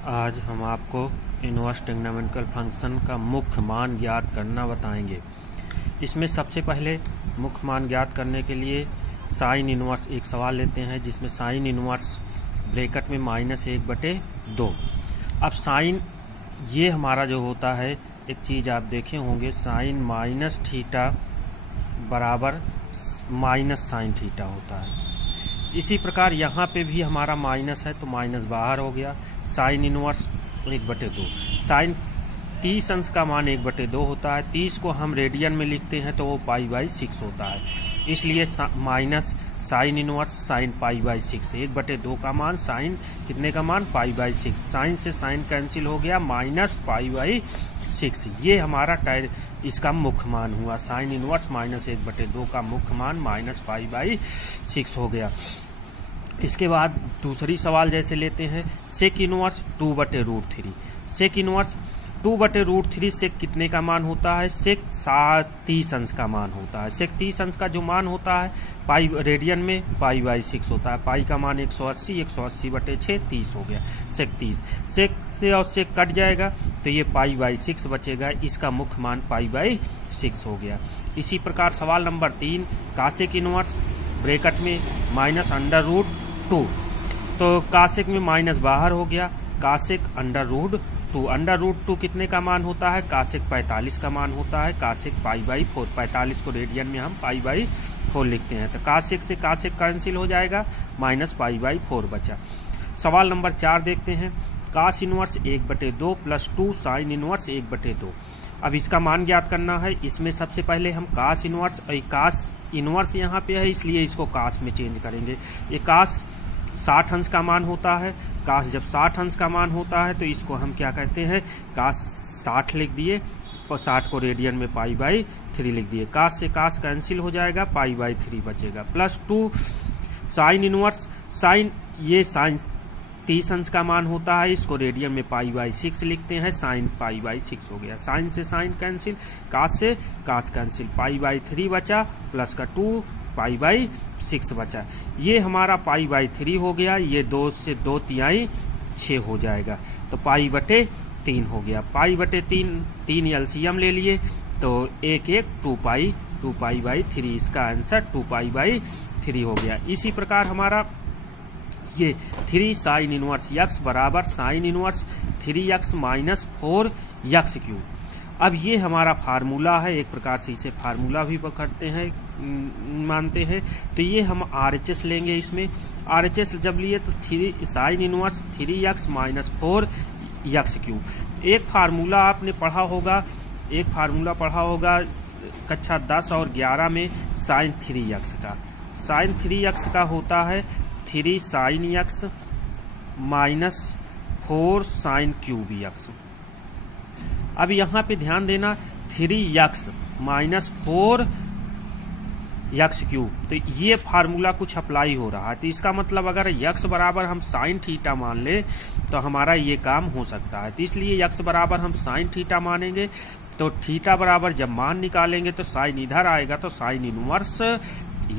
आज हम आपको इनवर्स ट्रिग्नोमेट्रिकल फंक्शन का मुख्य मान ज्ञात करना बताएंगे। इसमें सबसे पहले मुख्य मान ज्ञात करने के लिए साइन इनवर्स एक सवाल लेते हैं, जिसमें साइन इनवर्स ब्रैकेट में -1/2। अब साइन ये हमारा जो होता है, एक चीज़ आप देखे होंगे, साइन माइनस थीटा बराबर माइनस साइन थीटा होता है। इसी प्रकार यहाँ पे भी हमारा माइनस है तो माइनस बाहर हो गया। Sine inverse 1/2। साइन 30 अंश का मान 1/2 होता है। 30 को हम रेडियन में लिखते हैं तो वो π/6 होता है, इसलिए माइनस साइन इनवर्स साइन π/6। 1/2 का मान साइन कितने का मान π/6। साइन से साइन कैंसिल हो गया, माइनस π/6। ये हमारा इसका मुख्य मान हुआ। साइन इनवर्स -1/2 का मुख्य मान माइनस π/6 हो गया। इसके बाद दूसरी सवाल जैसे लेते हैं, सेक इनवर्स 2/√3। सेक इनवर्स 2/√3 सेक कितने का मान होता है? सेक 30 अंश का मान होता है। सेक 30 अंश का जो मान होता है पाई रेडियन में π/6 होता है। पाई का मान 180, 180/6 30 हो गया। सेक 30 सेक से और सेक कट जाएगा तो ये π/6 बचेगा। इसका मुख्य मान π/6 हो गया। इसी प्रकार सवाल नंबर 3, कासेक इनवर्स ब्रैकेट में -√2। तो कासेक में माइनस बाहर हो गया, कासेक √2। √2 कितने का मान होता है? कासेक 45 का मान होता है। कासेक π/4, 45 को रेडियन में हम π/4 लिखते हैं, तो कासेक से कासेक कैंसिल हो जाएगा, माइनस π/4 बचा। सवाल नंबर 4 देखते हैं, कास इनवर्स 1/2 + 2 साइन इनवर्स 1/2। अब इसका मान ज्ञात करना है। इसमें सबसे पहले हम कास इनवर्स यहाँ पे है, इसलिए इसको कास में चेंज करेंगे। ये कास 60 अंश का मान होता है। कास जब 60 अंश का मान होता है तो इसको हम क्या कहते हैं? कास 60 लिख दिए और 60 को रेडियन में π/3 लिख दिए। कास से कास कैंसिल हो जाएगा, π/3 बचेगा। +2 साइन इनवर्स, साइन 30 अंश का मान होता है, इसको रेडियन में π/6 लिखते हैं, साइन π/6 हो गया। साइन से साइन कैंसिल, कास से कास कैंसिल, π/3 बचा, प्लस का 2 π/6 बचा। ये हमारा π/3 हो गया। ये 2 से 2 तिहाई 6 हो जाएगा, तो π/3 हो गया। π/3 एलसीएम ले लिए तो 2π/3, इसका आंसर 2π/3 हो गया। इसी प्रकार हमारा ये 3 साइन इनवर्स x बराबर साइन इनवर्स 3x - 4x³। अब ये हमारा फार्मूला है, एक प्रकार से इसे फार्मूला भी करते हैं, मानते हैं। तो ये हम RHS लेंगे। इसमें RHS जब लिए तो 3 साइन इनवर्स 3x - 4x³। एक फार्मूला आपने पढ़ा होगा कक्षा 10 और 11 में साइन 3x का। साइन 3x का होता है 3 sine x - 4 sine cube x। अब यहाँ पे ध्यान देना, 3x - 4x³, तो ये फार्मूला कुछ अप्लाई हो रहा है। तो इसका मतलब अगर x बराबर हम साइन थीटा मान ले तो हमारा ये काम हो सकता है। तो इसलिए x बराबर हम साइन थीटा मानेंगे, तो थीटा बराबर जब मान निकालेंगे तो साइन इधर आएगा, तो साइन इनवर्स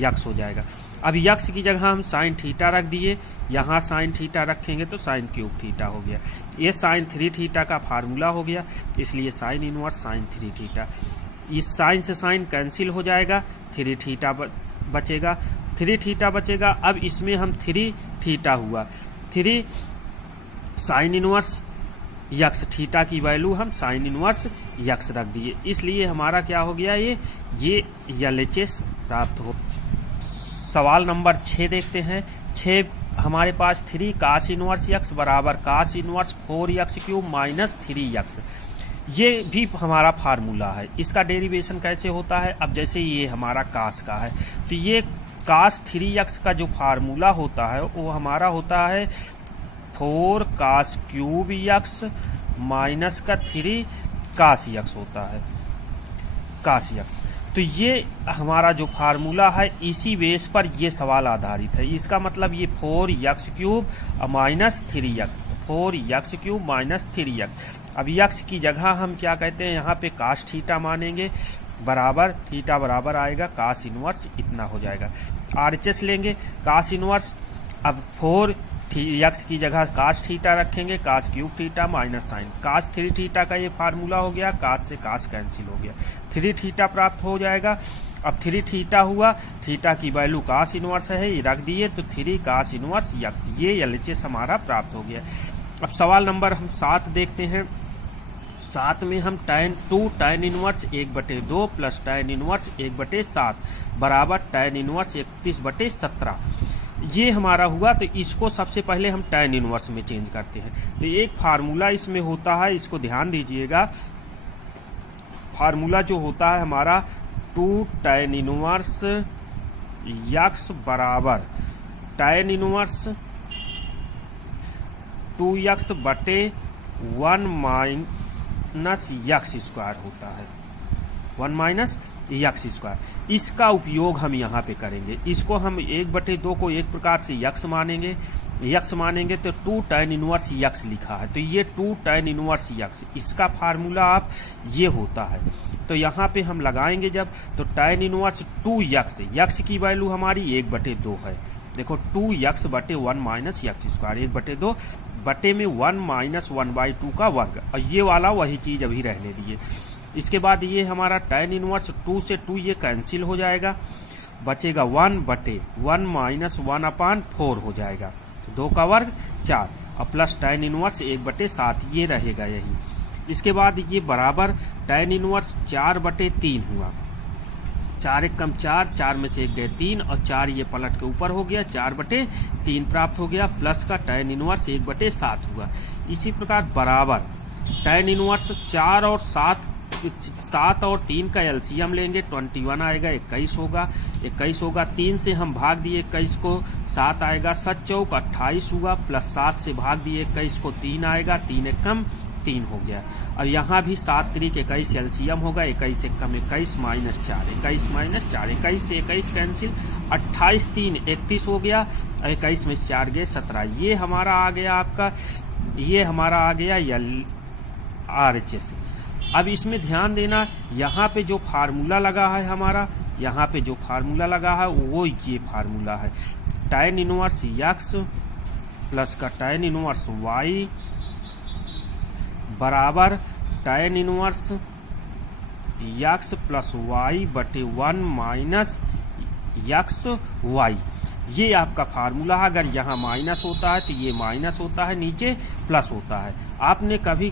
x हो जाएगा। अब x की जगह हम साइन थीटा रख दिए, यहाँ साइन थीटा रखेंगे तो साइन क्यूब थीटा हो गया। ये साइन 3 थीटा का फार्मूला हो गया, इसलिए साइन इनवर्स साइन 3 थीटा। इस साइन से साइन कैंसिल हो जाएगा, 3 थीटा बचेगा, 3 थीटा बचेगा। अब इसमें हम 3 थीटा हुआ, 3 साइन इनवर्स x, थीटा की वैल्यू हम साइन इनवर्स x रख दिए, इसलिए हमारा क्या हो गया, ये LHS प्राप्त हो। सवाल नंबर 6 देखते हैं। 6 हमारे पास 3 कास इनवर्स x बराबर कास इनवर्स 4x³ - 3x। ये भी हमारा फार्मूला है। इसका डेरिवेशन कैसे होता है? अब जैसे ये हमारा कास का है, तो ये कास 3x का जो फार्मूला होता है वो हमारा होता है 4 cos³ x माइनस का 3 cos x होता है, cos x। तो ये हमारा जो फार्मूला है, इसी बेस पर ये सवाल आधारित है। इसका मतलब ये 4x³ - 3x, 4x³ - 3x। अब x की जगह हम क्या कहते हैं, यहाँ पे कास थीटा मानेंगे, बराबर थीटा बराबर आएगा कास इनवर्स इतना हो जाएगा। RHS लेंगे, कास इनवर्स अब 4 यक्स की जगह कास थीटा रखेंगे, cos cube theta minus sine cos 3 theta का ये फार्मूला हो गया, कास से कास कैंसिल हो गया, 3 थीटा प्राप्त हो जाएगा। अब 3 थीटा हुआ, थीटा की वैल्यू कास इनवर्स है, ये रख दिए तो 3 कास इनवर्स यक्स, ये एलएचएस हमारा प्राप्त हो गया। अब सवाल नंबर हम 7 देखते हैं। 7 में हम two tan inverse 1/2 plus tan inverse 1/7 बराबर tan इनवर्स 31/17 ये हमारा हुआ। तो इसको सबसे पहले हम tan इनवर्स में चेंज करते हैं। तो एक फार्मूला इसमें होता है, इसको ध्यान दीजिएगा। फार्मूला जो होता है हमारा 2 tan इनवर्स यक्स बराबर tan इनवर्स 2x बटे 1 माइनस यक्स स्क्वायर होता है, 1 माइनस यक्स स्क्वायर। इसका उपयोग हम यहाँ पे करेंगे। इसको हम 1/2 को एक प्रकार से यक्स मानेंगे तो 2 tan इनवर्स यक्स लिखा है, तो ये 2 tan इनवर्स यक्स, इसका फार्मूला आप ये होता है। तो यहाँ पे हम लगाएंगे जब, तो tan इनवर्स 2x, यक्स की वैल्यू हमारी 1/2 है। देखो 2x बटे 1 माइनस यक्स स्क्वायर, 1/2 बटे में 1 माइनस 1/2 का वर्ग, और ये वाला वही चीज अभी रहने दिए। इसके बाद ये हमारा tan इनवर्स 2 से 2 ये कैंसिल हो जाएगा, बचेगा 1 बटे 1 माइनस 1/4 हो जाएगा, तो 2 का वर्ग 4, और प्लस tan इनवर्स 1/7 ये रहेगा यही। इसके बाद ये बराबर tan इनवर्स 4/3 हुआ, 4 एक कम 4, 4 में से 1 गए 3, और 4 ये पलट के ऊपर हो गया, 4/3 प्राप्त हो गया, प्लस का tan इनवर्स 1/7 हुआ। इसी प्रकार बराबर tan इनवर्स 4 और 7 और 3 का एलसीएम लेंगे, 21 आएगा, 21 होगा, 3 से हम भाग दिए 21 को, 7 आएगा, 7 चौक 28 हुआ, प्लस 7 से भाग दिए 21 को, 3 आएगा, 3 एक कम 3 हो गया। अब यहाँ भी 7 3 21 एलसीएम होगा, 21 एक कम 21 माइनस 4, 21 माइनस 4, 21 से 21 कैंसिल, 28 3 31 हो गया, 21 में 4 गए 17, ये हमारा आ गया आपका, ये हमारा आ गया RHS। अब इसमें ध्यान देना, यहाँ पे जो फार्मूला लगा है हमारा, यहाँ पे जो फार्मूला लगा है वो ये फार्मूला है, tan इनवर्स यक्स प्लस का tan इनवर्स y बराबर tan inverse x plus y बटे 1 माइनस यक्स y, ये आपका फार्मूला है। अगर यहाँ माइनस होता है तो ये माइनस होता है, नीचे प्लस होता है। आपने कभी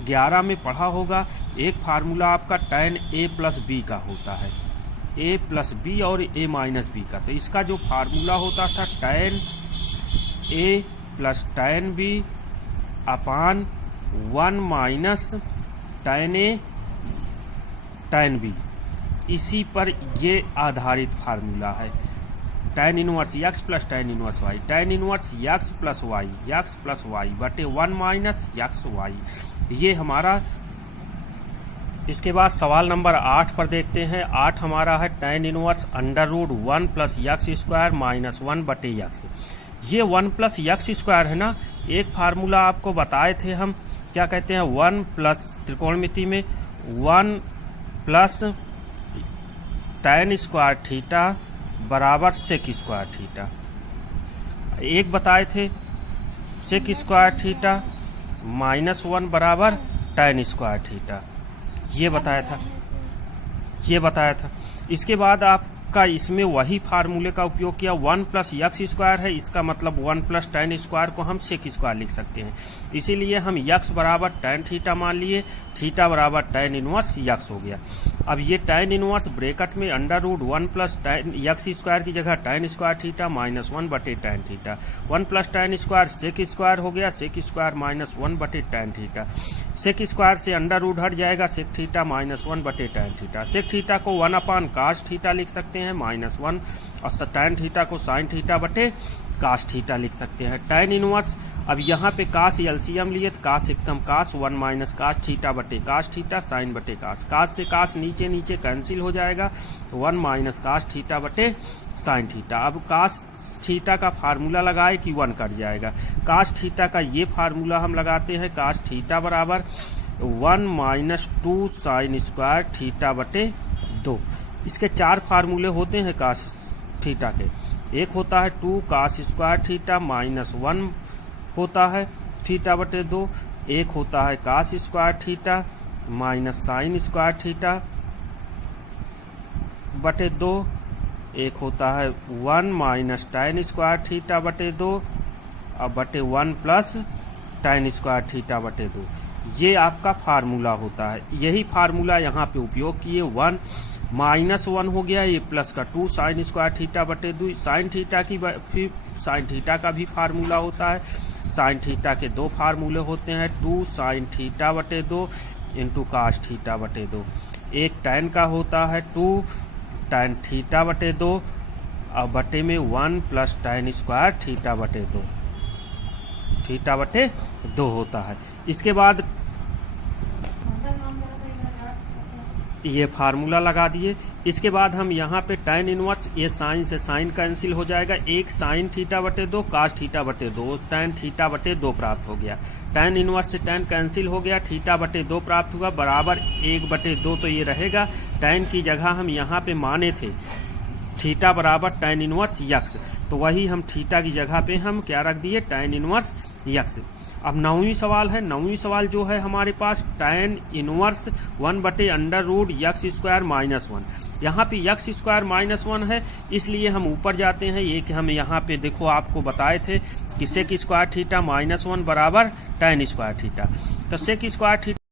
11 में पढ़ा होगा, एक फार्मूला आपका tan a प्लस b का होता है, a प्लस b और a माइनस b का। तो इसका जो फार्मूला होता था tan a plus tan b upon 1 minus tan a tan b, इसी पर ये आधारित फार्मूला है। tan inverse x plus tan inverse y, tan inverse x plus y बटे 1 माइनस यक्स y, ये हमारा। इसके बाद सवाल नंबर 8 पर देखते हैं। 8 हमारा है tan inverse √1 plus x square minus 1 बटे यक्स। ये 1 प्लस यक्स स्क्वायर है ना, एक फार्मूला आपको बताए थे हम, क्या कहते हैं, 1 प्लस त्रिकोणमिति में 1 प्लस tan स्क्वायर थीटा बराबर सेक स्क्वायर थीटा। एक बताए थे सेक स्क्वायर थीटा माइनस 1 बराबर tan स्क्वायर थीटा, ये बताया था। इसके बाद आपका इसमें वही फार्मूले का उपयोग किया, 1 प्लस यक्स स्क्वायर है, इसका मतलब 1 प्लस tan स्क्वायर को हम सेक स्क्वायर लिख सकते हैं। इसीलिए हम यक्स बराबर tan थीटा मान लिए, थीटा बराबर tan इनवर्स यक्स हो गया। अब ये tan इनवर्स ब्रैकेट में √1 प्लस यक्स स्क्वायर की जगह tan स्क्वायर थीटा माइनस 1 बटे tan थीटा, 1 plus tan square sec square हो गया, सेक स्क्वायर माइनस 1 बटे tan थीटा, सेक स्क्वायर से √ हट जाएगा, सेक थीटा माइनस 1 बटे tan थीटा, सेक थीटा को 1 अपान काश थीटा लिख सकते हैं -1, और tan थीटा को साइन थीटा बटे काश थीटा लिख सकते हैं। tan इनवर्स, अब यहाँ पे काश एलसीएम लिए तो काश एक कम काश, 1 माइनस काश थीटा बटे काश थीटा, साइन बटे काश, काश से काश नीचे नीचे कैंसिल हो जाएगा, 1 माइनस काश थीटा बटे साइन थीटा। अब काश थीटा का फार्मूला लगाए कि 1 कट जाएगा, काश थीटा का ये फार्मूला हम लगाते हैं, काश थीटा बराबर 1 माइनस 2 साइन स्क्वायर थीटा बटे 2। इसके 4 फार्मूले होते हैं काश थीटा के, एक होता है 2 cos स्क्वायर थीटा माइनस 1 होता है थीटा बटे 2, एक होता है cos square theta minus sine square theta बटे 2, एक होता है 1 माइनस tan स्क्वायर थीटा बटे 2 और बटे 1 प्लस tan स्क्वायर थीटा बटे 2। ये आपका फार्मूला होता है। यही फार्मूला यहाँ पे उपयोग किए। 1 माइनस 1 हो गया, ये प्लस का 2 साइन स्क्वायर थीटा बटे 2। साइन थीटा की फिर साइन थीटा का भी फार्मूला होता है। साइन थीटा के दो फार्मूले होते हैं, 2 साइन थीटा बटे 2 इंटू कास थीटा बटे 2। एक tan का होता है 2 tan थीटा बटे 2 और बटे में 1 प्लस tan स्क्वायर थीटा बटे 2, थीटा बटे 2 होता है। इसके बाद ये फार्मूला लगा दिए। इसके बाद हम यहाँ पे tan इनवर्स, ये साइन से साइन कैंसिल हो जाएगा, एक साइन थीटा बटे 2 कास थीटा बटे 2, tan थीटा बटे 2 प्राप्त हो गया। tan इनवर्स से tan कैंसिल हो गया, थीटा बटे 2 प्राप्त हुआ, बराबर 1 बटे 2 तो ये रहेगा। tan की जगह हम यहाँ पे माने थे थीटा बराबर tan इनवर्स यक्स, तो वही हम थीटा की जगह पे हम क्या रख दिए, tan इनवर्स यक्स। अब 9वीं सवाल है। 9वीं सवाल जो है हमारे पास tan इनवर्स 1 बटे under root x square minus 1। यहाँ पे यक्स स्क्वायर माइनस 1 है, इसलिए हम ऊपर जाते हैं। ये कि हम यहाँ पे देखो आपको बताए थे कि सेक स्क्वायर थीटा माइनस 1 बराबर tan स्क्वायर थीटा, तो सेक स्क्वायर थीटा